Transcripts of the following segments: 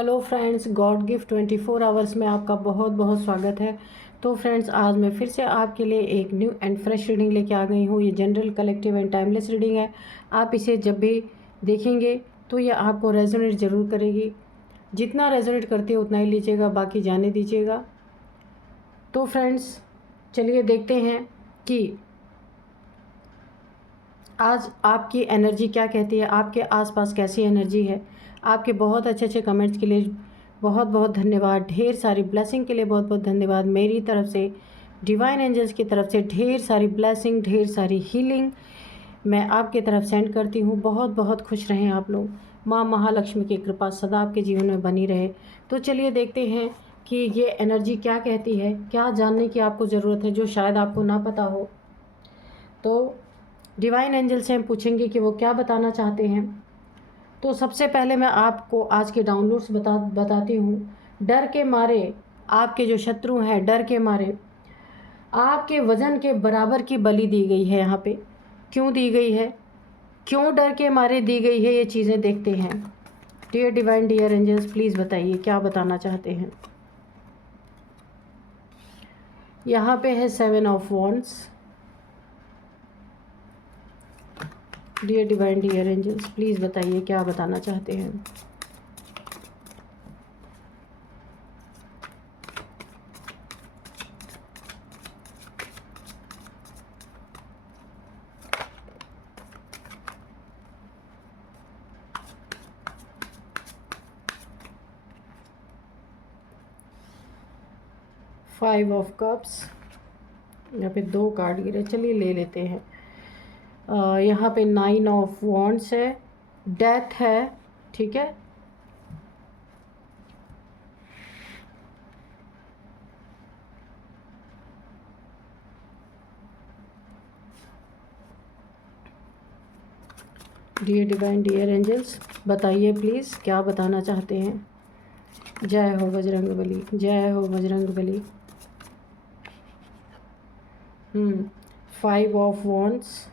Hello friends, God gift 24 hours में आपका बहुत बहुत स्वागत है। तो फ्रेंड्स, आज मैं फिर से आपके लिए एक न्यू एंड फ्रेश रीडिंग लेके आ गई हूँ। ये general, collective and timeless reading है। आप इसे जब भी देखेंगे तो ये आपको रेजोनेट ज़रूर करेगी। जितना रेजोनेट करती है उतना ही लीजिएगा, बाकी जाने दीजिएगा। तो फ्रेंड्स, चलिए देखते हैं कि आज आपकी एनर्जी क्या कहती है, आपके आसपास कैसी एनर्जी है। आपके बहुत अच्छे अच्छे कमेंट्स के लिए बहुत बहुत धन्यवाद। ढेर सारी ब्लेसिंग के लिए बहुत बहुत धन्यवाद। मेरी तरफ से, डिवाइन एंजल्स की तरफ से ढेर सारी ब्लेसिंग, ढेर सारी हीलिंग मैं आपकी तरफ सेंड करती हूँ। बहुत बहुत खुश रहें आप लोग। माँ महालक्ष्मी की कृपा सदा आपके जीवन में बनी रहे। तो चलिए देखते हैं कि ये एनर्जी क्या कहती है, क्या जानने की आपको ज़रूरत है जो शायद आपको ना पता हो। तो डिवाइन एंजल से हम पूछेंगे कि वो क्या बताना चाहते हैं। तो सबसे पहले मैं आपको आज के डाउनलोड्स बताती हूँ। डर के मारे आपके जो शत्रु हैं, डर के मारे आपके वज़न के बराबर की बलि दी गई है। यहाँ पे क्यों दी गई है, क्यों डर के मारे दी गई है, ये चीज़ें देखते हैं। Dear divine, dear angels, please बताइए क्या बताना चाहते हैं। यहाँ पे है 7 of wands. Dear divine, dear angels, please बताइए क्या बताना चाहते हैं। 5 ऑफ कप्स। यहाँ पे 2 कार्ड गिरे, चलिए ले लेते हैं। यहाँ पे 9 ऑफ वॉन्ड्स है, डेथ है, ठीक है। डियर डिवाइन, डियर एंजल्स, बताइए प्लीज़ क्या बताना चाहते हैं। जय हो बजरंगबली, जय हो बजरंगबली। 5 ऑफ वॉन्ड्स,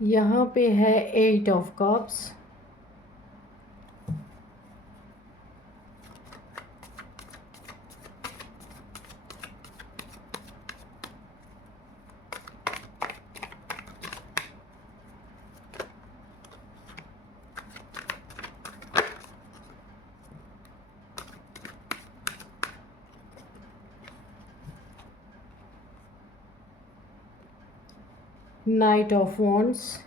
यहाँ पे है 8 of cups, night of wands,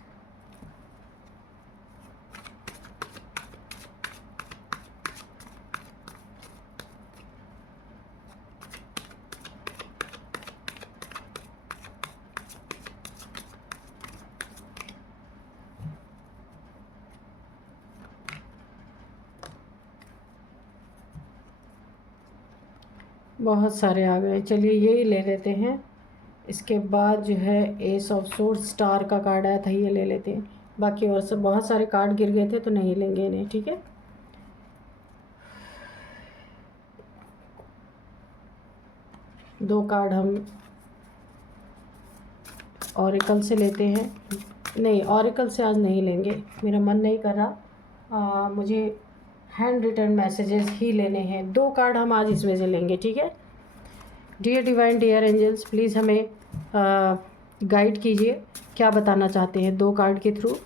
बहुत सारे आ गए। चलिए यही ले लेते हैं। इसके बाद जो है एस ऑफ सोर्ड, स्टार का कार्ड आया था, ये ले लेते हैं। बाकी और सब बहुत सारे कार्ड गिर गए थे तो नहीं लेंगे इन्हें, ठीक है। दो कार्ड हम ऑरिकल से लेते हैं। नहीं, ऑरिकल से आज नहीं लेंगे, मेरा मन नहीं कर रहा। मुझे हैंड रिटन मैसेजेस ही लेने हैं। 2 कार्ड हम आज इसमें से लेंगे, ठीक है। Dear divine, dear angels, please हमें गाइड कीजिए, क्या बताना चाहते हैं 2 कार्ड के थ्रू।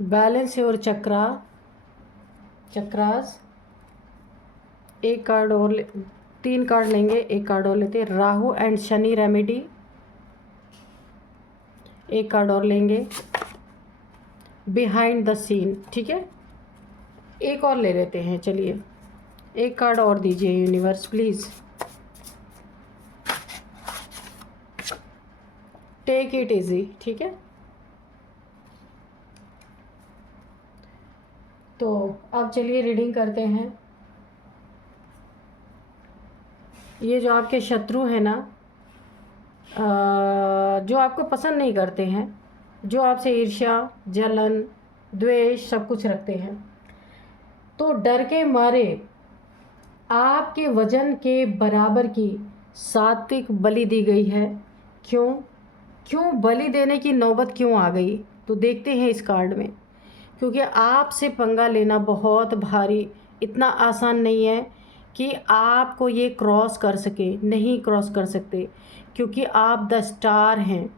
बैलेंस और चक्रास। एक कार्ड और 3 कार्ड लेंगे, एक कार्ड और लेते हैं। राहु एंड शनि रेमेडी, एक कार्ड और लेंगे। बिहाइंड द सीन, ठीक है। एक और ले लेते हैं, चलिए एक कार्ड और दीजिए universe please. Take it easy, ठीक है। तो अब चलिए रीडिंग करते हैं। ये जो आपके शत्रु हैं ना, जो आपको पसंद नहीं करते हैं, जो आपसे ईर्ष्या, जलन, द्वेष सब कुछ रखते हैं, तो डर के मारे आपके वजन के बराबर की सात्विक बलि दी गई है। क्यों क्यों बलि देने की नौबत क्यों आ गई? तो देखते हैं इस कार्ड में। क्योंकि आपसे पंगा लेना बहुत भारी, इतना आसान नहीं है कि आपको ये क्रॉस कर सके, नहीं क्रॉस कर सकते, क्योंकि आप द स्टार हैं।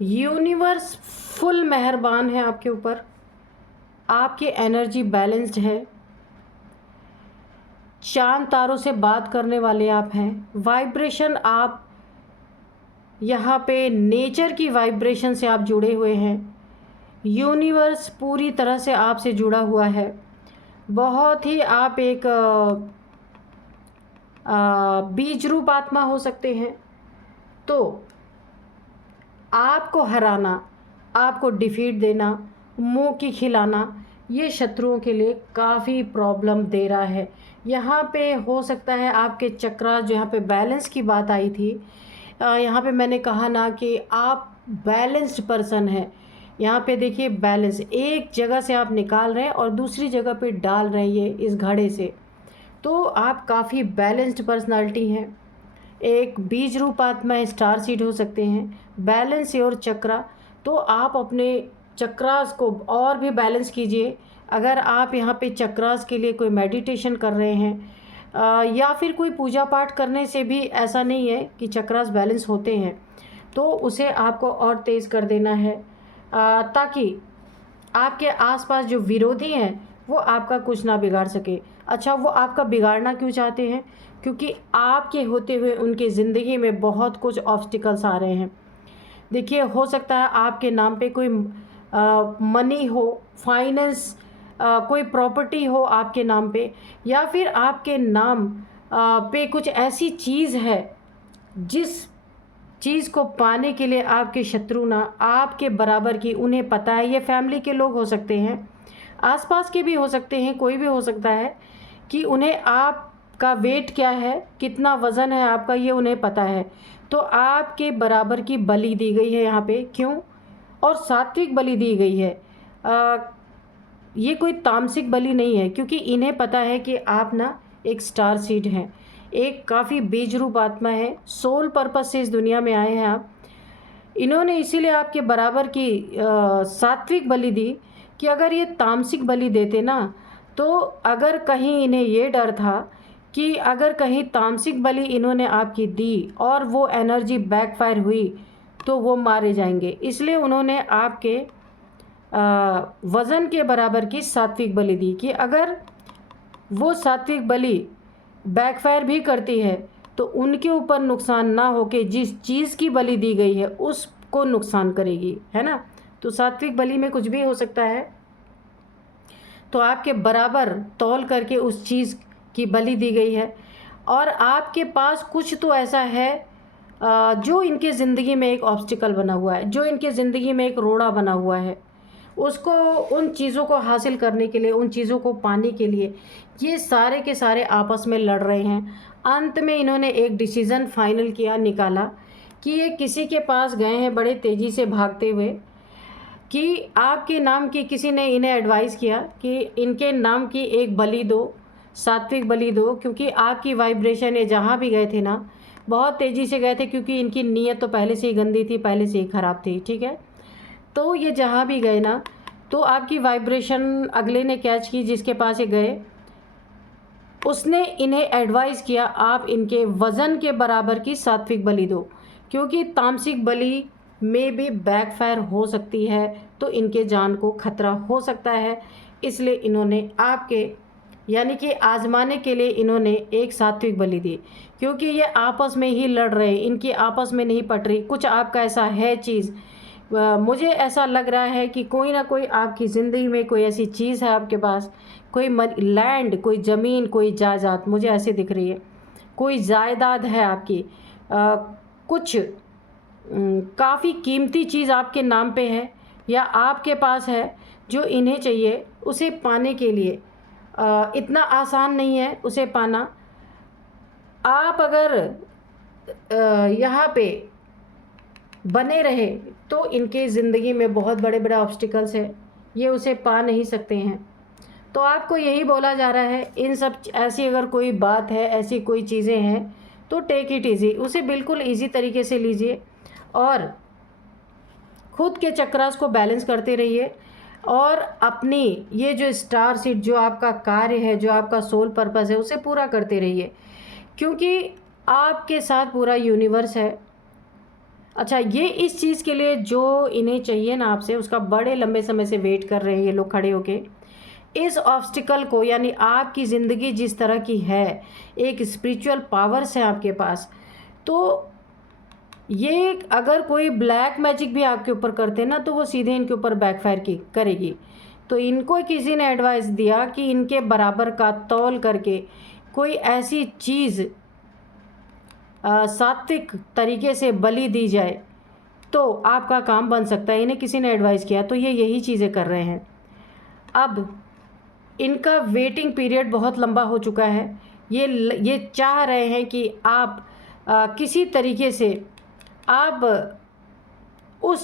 यूनिवर्स फुल मेहरबान है आपके ऊपर, आपकी एनर्जी बैलेंस्ड है, चांद तारों से बात करने वाले आप हैं। वाइब्रेशन आप यहाँ पे नेचर की वाइब्रेशन से आप जुड़े हुए हैं। यूनिवर्स पूरी तरह से आपसे जुड़ा हुआ है। बहुत ही आप एक बीज रूप आत्मा हो सकते हैं। तो आपको हराना, आपको डिफीट देना, मुंह की खिलाना, ये शत्रुओं के लिए काफ़ी प्रॉब्लम दे रहा है। यहाँ पे हो सकता है आपके चक्रा, जो यहाँ पे बैलेंस की बात आई थी, यहाँ पे मैंने कहा ना कि आप बैलेंस्ड पर्सन हैं। यहाँ पे देखिए बैलेंस, एक जगह से आप निकाल रहे हैं और दूसरी जगह पे डाल रहे हैं ये इस घड़े से, तो आप काफ़ी बैलेंस्ड पर्सनालिटी हैं। एक बीज रूप आत्मा, स्टार सीड हो सकते हैं। बैलेंस योर चक्रा, तो आप अपने चक्रास को और भी बैलेंस कीजिए। अगर आप यहाँ पे चक्रास के लिए कोई मेडिटेशन कर रहे हैं या फिर कोई पूजा पाठ करने से भी ऐसा नहीं है कि चक्रास बैलेंस होते हैं, तो उसे आपको और तेज़ कर देना है ताकि आपके आसपास जो विरोधी हैं वो आपका कुछ ना बिगाड़ सके। अच्छा, वो आपका बिगाड़ना क्यों चाहते हैं? क्योंकि आपके होते हुए उनकी ज़िंदगी में बहुत कुछ ऑब्स्टिकल्स आ रहे हैं। देखिए, हो सकता है आपके नाम पे कोई मनी हो, फाइनेंस, कोई प्रॉपर्टी हो आपके नाम पे, या फिर आपके नाम पे कुछ ऐसी चीज़ है जिस चीज़ को पाने के लिए आपके शत्रु ना आपके बराबर की, उन्हें पता है। ये फैमिली के लोग हो सकते हैं, आसपास के भी हो सकते हैं, कोई भी हो सकता है कि उन्हें आपका वेट क्या है, कितना वज़न है आपका, ये उन्हें पता है। तो आपके बराबर की बलि दी गई है यहाँ पे। क्यों? और सात्विक बलि दी गई है। ये कोई तामसिक बलि नहीं है, क्योंकि इन्हें पता है कि आप ना एक स्टार सीड हैं, एक काफ़ी बीज रूप आत्मा है। सोल पर्पस से इस दुनिया में आए हैं आप। इन्होंने इसीलिए आपके बराबर की सात्विक बलि दी कि अगर ये तामसिक बलि देते ना, तो अगर कहीं इन्हें ये डर था कि अगर कहीं तामसिक बलि इन्होंने आपकी दी और वो एनर्जी बैकफायर हुई तो वो मारे जाएंगे। इसलिए उन्होंने आपके वज़न के बराबर की सात्विक बलि दी कि अगर वो सात्विक बलि बैकफायर भी करती है तो उनके ऊपर नुकसान ना होके जिस चीज़ की बलि दी गई है उसको नुकसान करेगी, है ना। तो सात्विक बलि में कुछ भी हो सकता है। तो आपके बराबर तौल करके उस चीज़ की बलि दी गई है, और आपके पास कुछ तो ऐसा है जो इनके ज़िंदगी में एक ऑब्स्टिकल बना हुआ है, जो इनके ज़िंदगी में एक रोड़ा बना हुआ है। उसको, उन चीज़ों को हासिल करने के लिए, उन चीज़ों को पाने के लिए ये सारे के सारे आपस में लड़ रहे हैं। अंत में इन्होंने एक डिसीज़न फाइनल किया, निकाला कि ये किसी के पास गए हैं बड़े तेज़ी से भागते हुए कि आपके नाम की किसी ने इन्हें एडवाइस किया कि इनके नाम की एक बलि दो, सात्विक बलि दो, क्योंकि आपकी वाइब्रेशन, ये जहाँ भी गए थे ना बहुत तेज़ी से गए थे, क्योंकि इनकी नीयत तो पहले से ही गंदी थी, पहले से ही ख़राब थी, ठीक है। तो ये जहाँ भी गए ना, तो आपकी वाइब्रेशन अगले ने कैच की, जिसके पास ये गए उसने इन्हें एडवाइस किया आप इनके वज़न के बराबर की सात्विक बलि दो, क्योंकि तामसिक बलि में भी बैकफायर हो सकती है, तो इनके जान को खतरा हो सकता है। इसलिए इन्होंने आपके, यानी कि आजमाने के लिए इन्होंने एक सात्विक बलि दी, क्योंकि ये आपस में ही लड़ रहे, इनकी आपस में नहीं पट रही। कुछ आपका ऐसा है चीज़, मुझे ऐसा लग रहा है कि कोई ना कोई आपकी ज़िंदगी में कोई ऐसी चीज़ है आपके पास, कोई लैंड, कोई ज़मीन, कोई जायदाद, मुझे ऐसे दिख रही है, कोई जायदाद है आपकी, कुछ काफ़ी कीमती चीज़ आपके नाम पे है या आपके पास है। जो इन्हें चाहिए उसे पाने के लिए इतना आसान नहीं है उसे पाना। आप अगर यहाँ पे बने रहे तो इनके ज़िंदगी में बहुत बड़े बड़े ऑब्स्टिकल्स हैं, ये उसे पा नहीं सकते हैं। तो आपको यही बोला जा रहा है, इन सब ऐसी अगर कोई बात है, ऐसी कोई चीज़ें हैं तो टेक इट ईज़ी, उसे बिल्कुल ईज़ी तरीके से लीजिए और खुद के चक्रास को बैलेंस करते रहिए और अपनी ये जो स्टार सीड, जो आपका कार्य है, जो आपका सोल पर्पस है, उसे पूरा करते रहिए, क्योंकि आपके साथ पूरा यूनिवर्स है। अच्छा, ये इस चीज़ के लिए जो इन्हें चाहिए ना आपसे, उसका बड़े लंबे समय से वेट कर रहे हैं ये लोग खड़े होके। इस ऑब्स्टिकल को, यानी आपकी ज़िंदगी जिस तरह की है, एक स्पिरिचुअल पावर्स है आपके पास, तो ये अगर कोई ब्लैक मैजिक भी आपके ऊपर करते हैं ना, तो वो सीधे इनके ऊपर बैकफायर करेगी। तो इनको किसी ने एडवाइस दिया कि इनके बराबर का तौल करके कोई ऐसी चीज़ सात्विक तरीके से बलि दी जाए तो आपका काम बन सकता है। इन्हें किसी ने एडवाइस किया तो ये यही चीज़ें कर रहे हैं। अब इनका वेटिंग पीरियड बहुत लंबा हो चुका है। ये चाह रहे हैं कि आप किसी तरीके से आप उन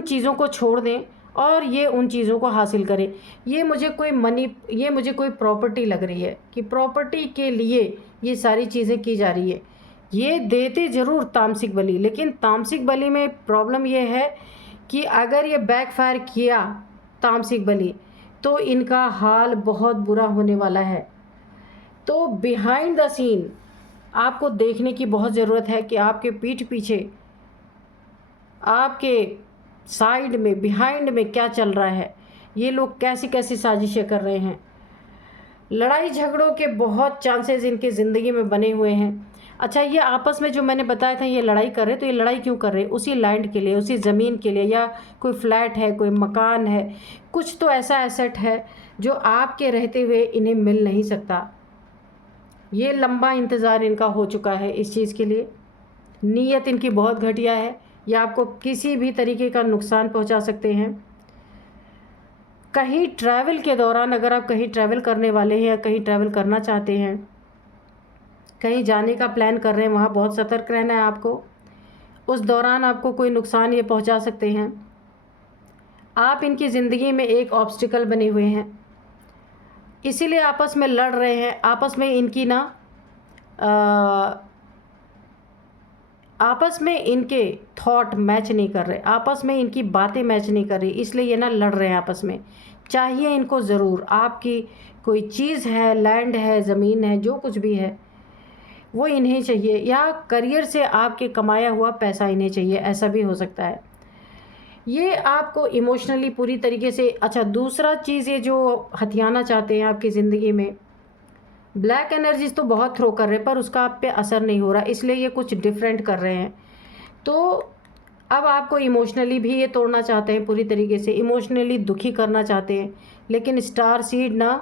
चीज़ों को छोड़ दें और ये उन चीज़ों को हासिल करें। ये मुझे कोई प्रॉपर्टी लग रही है कि प्रॉपर्टी के लिए ये सारी चीज़ें की जा रही है। ये देते ज़रूर तामसिक बलि, लेकिन तामसिक बलि में प्रॉब्लम ये है कि अगर ये बैकफायर किया तामसिक बलि तो इनका हाल बहुत बुरा होने वाला है। तो बिहाइंड द सीन आपको देखने की बहुत ज़रूरत है कि आपके पीठ पीछे, आपके साइड में, बिहाइंड में क्या चल रहा है, ये लोग कैसी कैसी साजिशें कर रहे हैं। लड़ाई झगड़ों के बहुत चांसेस इनके ज़िंदगी में बने हुए हैं। अच्छा, ये आपस में जो मैंने बताया था ये लड़ाई कर रहे, तो ये लड़ाई क्यों कर रहे? उसी लैंड के लिए, उसी ज़मीन के लिए, या कोई फ्लैट है, कोई मकान है, कुछ तो ऐसा एसेट है जो आपके रहते हुए इन्हें मिल नहीं सकता। ये लंबा इंतज़ार इनका हो चुका है इस चीज़ के लिए। नीयत इनकी बहुत घटिया है, या आपको किसी भी तरीके का नुकसान पहुंचा सकते हैं। कहीं ट्रैवल के दौरान, अगर आप कहीं ट्रैवल करने वाले हैं या कहीं ट्रैवल करना चाहते हैं, कहीं जाने का प्लान कर रहे हैं, वहाँ बहुत सतर्क रहना है आपको। उस दौरान आपको कोई नुकसान ये पहुंचा सकते हैं। आप इनकी ज़िंदगी में एक ऑब्स्टिकल बने हुए हैं, इसीलिए आपस में लड़ रहे हैं। आपस में इनकी ना आपस में इनके थॉट मैच नहीं कर रहे, आपस में इनकी बातें मैच नहीं कर रही, इसलिए ये ना लड़ रहे हैं आपस में। चाहिए इनको ज़रूर, आपकी कोई चीज़ है, लैंड है, ज़मीन है, जो कुछ भी है वो इन्हें चाहिए, या करियर से आपके कमाया हुआ पैसा इन्हें चाहिए, ऐसा भी हो सकता है। ये आपको इमोशनली पूरी तरीके से। अच्छा, दूसरा चीज़, ये जो हथियाना चाहते हैं आपकी ज़िंदगी में, ब्लैक एनर्जीज तो बहुत थ्रो कर रहे हैं पर उसका आप पे असर नहीं हो रहा, इसलिए ये कुछ डिफरेंट कर रहे हैं। तो अब आपको इमोशनली भी ये तोड़ना चाहते हैं, पूरी तरीके से इमोशनली दुखी करना चाहते हैं। लेकिन स्टार सीड ना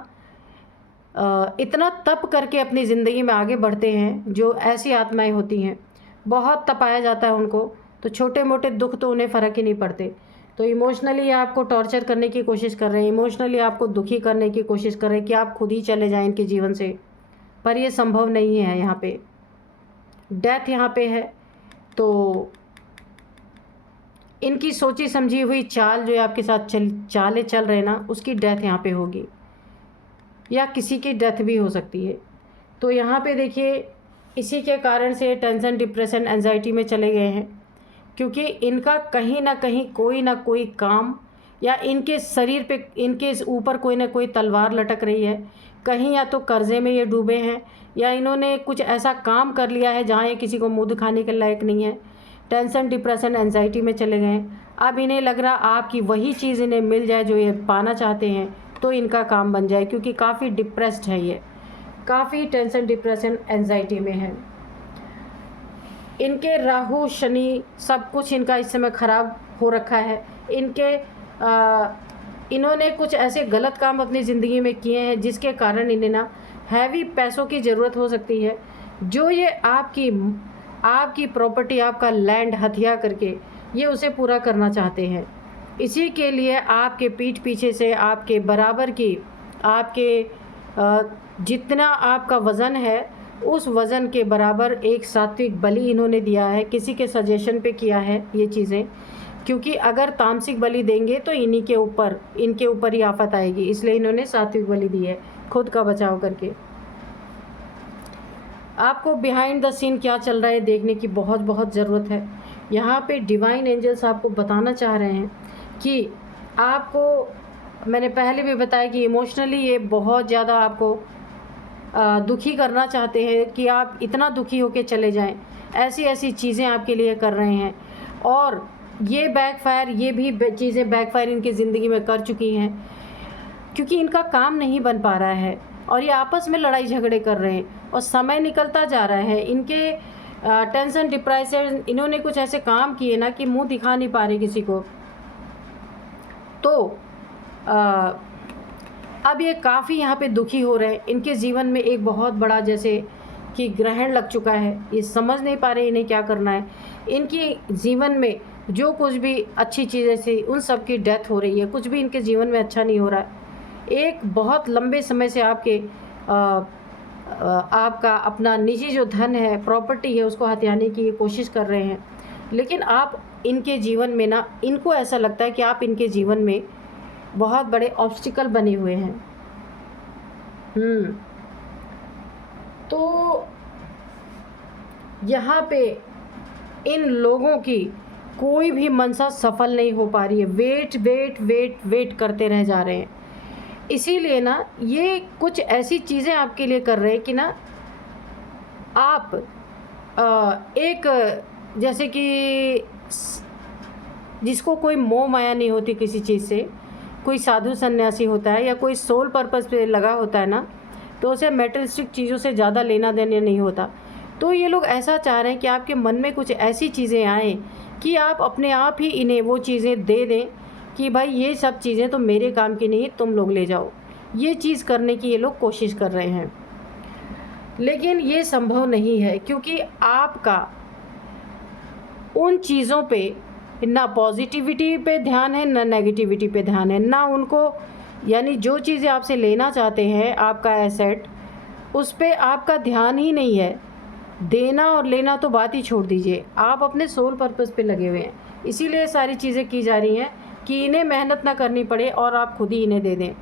इतना तप करके अपनी ज़िंदगी में आगे बढ़ते हैं। जो ऐसी आत्माएं होती हैं, बहुत तपाया जाता है उनको, तो छोटे मोटे दुख तो उन्हें फ़र्क ही नहीं पड़ते। तो इमोशनली आपको टॉर्चर करने की कोशिश कर रहे हैं, इमोशनली आपको दुखी करने की कोशिश कर रहे हैं कि आप खुद ही चले जाएं इनके जीवन से, पर ये संभव नहीं है। यहाँ पे डेथ यहाँ पे है, तो इनकी सोची समझी हुई चाल जो आपके साथ चालें चल रहे ना, उसकी डेथ यहाँ पे होगी, या किसी की डेथ भी हो सकती है। तो यहाँ पे देखिए, इसी के कारण से टेंशन, डिप्रेशन, एंजाइटी में चले गए हैं, क्योंकि इनका कहीं ना कहीं कोई ना कोई काम, या इनके शरीर पे, इनके ऊपर कोई ना कोई तलवार लटक रही है। कहीं या तो कर्जे में ये डूबे हैं, या इन्होंने कुछ ऐसा काम कर लिया है जहाँ ये किसी को मुँह दिखाने के लायक नहीं है। टेंशन, डिप्रेशन, एंजाइटी में चले गए हैं। अब इन्हें लग रहा आपकी वही चीज़ इन्हें मिल जाए जो ये पाना चाहते हैं, तो इनका काम बन जाए, क्योंकि काफ़ी डिप्रेस्ड है ये, काफ़ी टेंशन, डिप्रेशन, एंजाइटी में है। इनके राहु, शनि, सब कुछ इनका इस समय ख़राब हो रखा है। इन्होंने कुछ ऐसे गलत काम अपनी ज़िंदगी में किए हैं जिसके कारण इन्हें ना हैवी पैसों की ज़रूरत हो सकती है, जो ये आपकी प्रॉपर्टी, आपका लैंड हथिया करके ये उसे पूरा करना चाहते हैं। इसी के लिए आपके पीठ पीछे से आपके बराबर की आपके जितना आपका वज़न है उस वज़न के बराबर एक सात्विक बलि इन्होंने दिया है। किसी के सजेशन पे किया है ये चीज़ें, क्योंकि अगर तामसिक बलि देंगे तो इनके ऊपर ही आफत आएगी, इसलिए इन्होंने सात्विक बलि दी है खुद का बचाव करके। आपको बिहाइंड द सीन क्या चल रहा है देखने की बहुत बहुत ज़रूरत है। यहाँ पे डिवाइन एंजल्स आपको बताना चाह रहे हैं कि आपको, मैंने पहले भी बताया कि इमोशनली ये बहुत ज़्यादा आपको दुखी करना चाहते हैं कि आप इतना दुखी होके चले जाएं। ऐसी ऐसी चीज़ें आपके लिए कर रहे हैं और ये भी चीज़ें बैकफायर इनकी ज़िंदगी में कर चुकी हैं, क्योंकि इनका काम नहीं बन पा रहा है और ये आपस में लड़ाई झगड़े कर रहे हैं और समय निकलता जा रहा है। इनके टेंशन डिप्रेशन, इन्होंने कुछ ऐसे काम किए ना कि मुंह दिखा नहीं पा रहे किसी को। तो अब ये काफ़ी यहाँ पे दुखी हो रहे हैं। इनके जीवन में एक बहुत बड़ा जैसे कि ग्रहण लग चुका है, ये समझ नहीं पा रहे इन्हें क्या करना है। इनके जीवन में जो कुछ भी अच्छी चीज़ें थी उन सब की डेथ हो रही है, कुछ भी इनके जीवन में अच्छा नहीं हो रहा है। एक बहुत लंबे समय से आपका अपना निजी जो धन है, प्रॉपर्टी है, उसको हथियाने की कोशिश कर रहे हैं, लेकिन आप इनके जीवन में ना, इनको ऐसा लगता है कि आप इनके जीवन में बहुत बड़े ऑब्स्टिकल बने हुए हैं। तो यहाँ पे इन लोगों की कोई भी मनसा सफल नहीं हो पा रही है। वेट वेट वेट वेट करते रह जा रहे हैं। इसीलिए ना ये कुछ ऐसी चीज़ें आपके लिए कर रहे हैं कि ना आप एक जैसे कि जिसको कोई मोह माया नहीं होती किसी चीज़ से, कोई साधु सन्यासी होता है या कोई सोल पर्पस पे लगा होता है ना, तो उसे मेटेरियलिस्टिक चीज़ों से ज़्यादा लेना देना नहीं होता। तो ये लोग ऐसा चाह रहे हैं कि आपके मन में कुछ ऐसी चीज़ें आएँ कि आप अपने आप ही इन्हें वो चीज़ें दे दें कि भाई ये सब चीज़ें तो मेरे काम की नहीं, तुम लोग ले जाओ। ये चीज़ करने की ये लोग कोशिश कर रहे हैं, लेकिन ये संभव नहीं है, क्योंकि आपका उन चीज़ों पे ना पॉजिटिविटी पे ध्यान है, ना नेगेटिविटी पे ध्यान है, ना उनको, यानी जो चीज़ें आपसे लेना चाहते हैं आपका एसेट, उस पे आपका ध्यान ही नहीं है। देना और लेना तो बात ही छोड़ दीजिए, आप अपने सोल पर्पस पे लगे हुए हैं। इसीलिए सारी चीज़ें की जा रही हैं कि इन्हें मेहनत ना करनी पड़े और आप खुद ही इन्हें दे दें,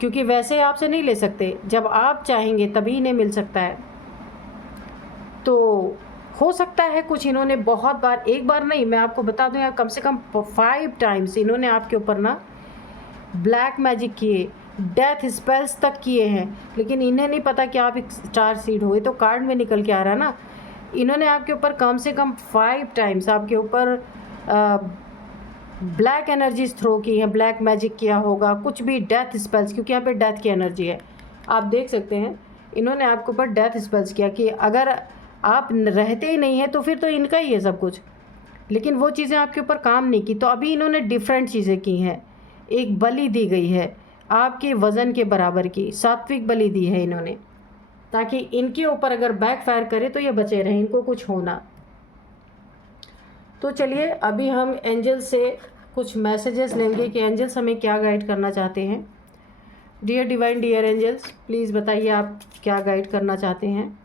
क्योंकि वैसे आपसे नहीं ले सकते, जब आप चाहेंगे तभी इन्हें मिल सकता है। तो हो सकता है कुछ इन्होंने बहुत बार, एक बार नहीं, मैं आपको बता दूं, या कम से कम 5 टाइम्स इन्होंने आपके ऊपर ना ब्लैक मैजिक किए, डेथ स्पेल्स तक किए हैं, लेकिन इन्हें नहीं पता कि आप एक स्टार सीड हो। ये तो कार्ड में निकल के आ रहा है ना। इन्होंने आपके ऊपर कम से कम 5 टाइम्स आपके ऊपर ब्लैक एनर्जीज थ्रो की है, ब्लैक मैजिक किया होगा, कुछ भी डेथ स्पेल्स, क्योंकि यहाँ पे डेथ की एनर्जी है। आप देख सकते हैं इन्होंने आपके ऊपर डेथ स्पेल्स किया कि अगर आप रहते ही नहीं हैं तो फिर तो इनका ही है सब कुछ, लेकिन वो चीज़ें आपके ऊपर काम नहीं की। तो अभी इन्होंने डिफरेंट चीज़ें की हैं। एक बलि दी गई है आपके वज़न के बराबर की, सात्विक बलि दी है इन्होंने, ताकि इनके ऊपर अगर बैकफायर करे तो ये बचे रहें, इनको कुछ होना। तो चलिए अभी हम एंजल से कुछ मैसेजेस लेंगे कि एंजल्स हमें क्या गाइड करना चाहते हैं। Dear divine, dear angels, please बताइए आप क्या गाइड करना चाहते हैं।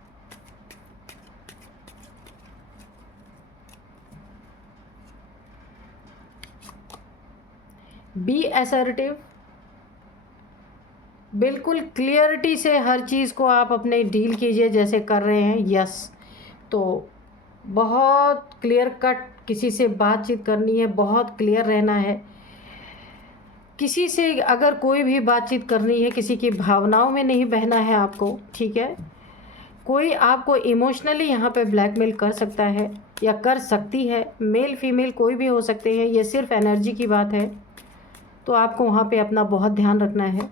बी असर्टिव, बिल्कुल क्लियरिटी से हर चीज़ को आप अपने डील कीजिए जैसे कर रहे हैं। यस, तो बहुत क्लियर कट किसी से बातचीत करनी है, बहुत क्लियर रहना है। किसी से अगर कोई भी बातचीत करनी है, किसी की भावनाओं में नहीं बहना है आपको, ठीक है। कोई आपको इमोशनली यहाँ पे ब्लैकमेल कर सकता है या कर सकती है, मेल फीमेल कोई भी हो सकते हैं, ये सिर्फ एनर्जी की बात है। तो आपको वहाँ पे अपना बहुत ध्यान रखना है।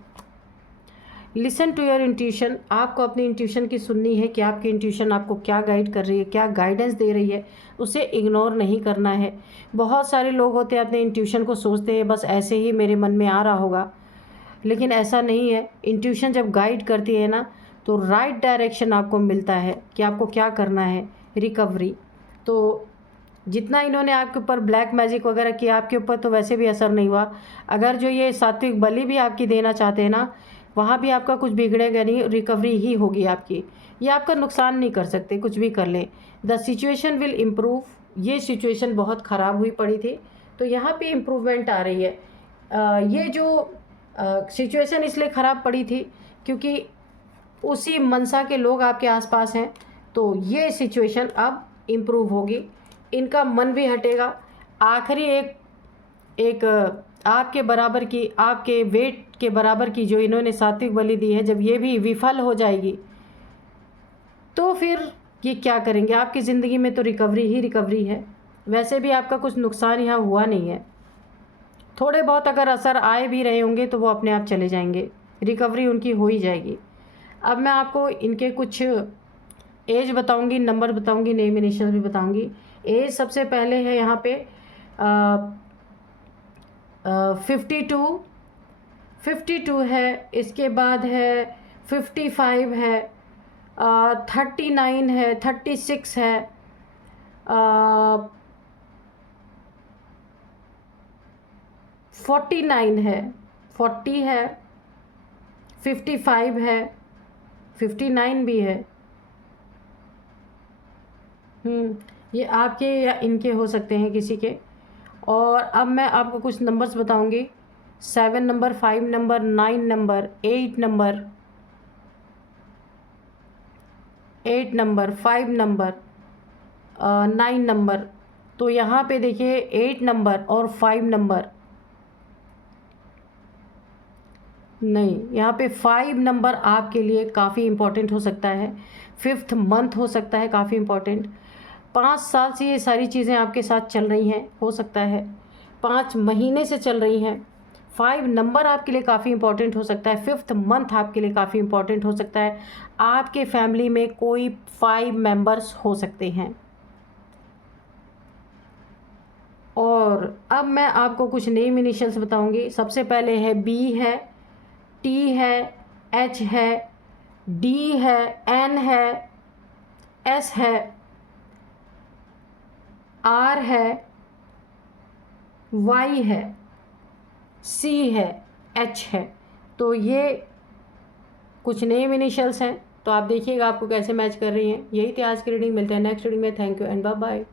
लिसन टू योर इंट्यूशन, आपको अपनी इंट्यूशन की सुननी है कि आपकी इंट्यूशन आपको क्या गाइड कर रही है, क्या गाइडेंस दे रही है, उसे इग्नोर नहीं करना है। बहुत सारे लोग होते हैं अपने इंट्यूशन को सोचते हैं बस ऐसे ही मेरे मन में आ रहा होगा, लेकिन ऐसा नहीं है। इंट्यूशन जब गाइड करती है ना तो राइट डायरेक्शन आपको मिलता है कि आपको क्या करना है। रिकवरी, तो जितना इन्होंने आपके ऊपर ब्लैक मैजिक वगैरह किया आपके ऊपर, तो वैसे भी असर नहीं हुआ। अगर जो ये सात्विक बलि भी आपकी देना चाहते हैं ना, वहाँ भी आपका कुछ बिगड़ेगा नहीं, रिकवरी ही होगी आपकी। ये आपका नुकसान नहीं कर सकते, कुछ भी कर लें। The situation will improve. ये सिचुएशन बहुत ख़राब हुई पड़ी थी, तो यहाँ पे इम्प्रूवमेंट आ रही है। ये जो सिचुएशन इसलिए ख़राब पड़ी थी क्योंकि उसी मनसा के लोग आपके आसपास हैं, तो ये सिचुएशन अब इम्प्रूव होगी। इनका मन भी हटेगा। आखिरी एक आपके बराबर की, आपके वेट के बराबर की जो इन्होंने सात्विक बलि दी है, जब ये भी विफल हो जाएगी तो फिर ये क्या करेंगे? आपकी ज़िंदगी में तो रिकवरी ही रिकवरी है। वैसे भी आपका कुछ नुकसान यहाँ हुआ नहीं है। थोड़े बहुत अगर असर आए भी रहे होंगे तो वो अपने आप चले जाएंगे, रिकवरी उनकी हो ही जाएगी। अब मैं आपको इनके कुछ एज बताऊंगी, नंबर बताऊंगी, नेम इनिशियल भी बताऊंगी। एज सबसे पहले है यहाँ पे 52 है, इसके बाद है 55 है, 39 है, 36 है, 49 है, 40 है, 55 है, 59 भी है। ये आपके या इनके हो सकते हैं किसी के। और अब मैं आपको कुछ नंबर्स बताऊंगी। 7 number, 5 number, 9 number, 8 number, 5 number, 9 number. तो यहाँ पे देखिए 8 नंबर और 5 नंबर नहीं, यहाँ पे 5 नंबर आपके लिए काफ़ी इम्पोर्टेंट हो सकता है। 5th मंथ हो सकता है काफ़ी इम्पोर्टेंट। 5 साल से ये सारी चीज़ें आपके साथ चल रही हैं, हो सकता है 5 महीने से चल रही हैं। 5 नंबर आपके लिए काफ़ी इम्पोर्टेंट हो सकता है। 5th मंथ आपके लिए काफ़ी इम्पोर्टेंट हो सकता है। आपके फैमिली में कोई 5 मेंबर्स हो सकते हैं। और अब मैं आपको कुछ नेम इनिशियल्स बताऊंगी। सबसे पहले है बी है, टी है, एच है, डी है, एन है, एस है, आर है, वाई है, सी है, एच है। तो ये कुछ नेम इनिशियल्स हैं। तो आप देखिएगा आपको कैसे मैच कर रही हैं। यही थी आज की रीडिंग। मिलते हैं नेक्स्ट रीडिंग में। Thank you and bye bye.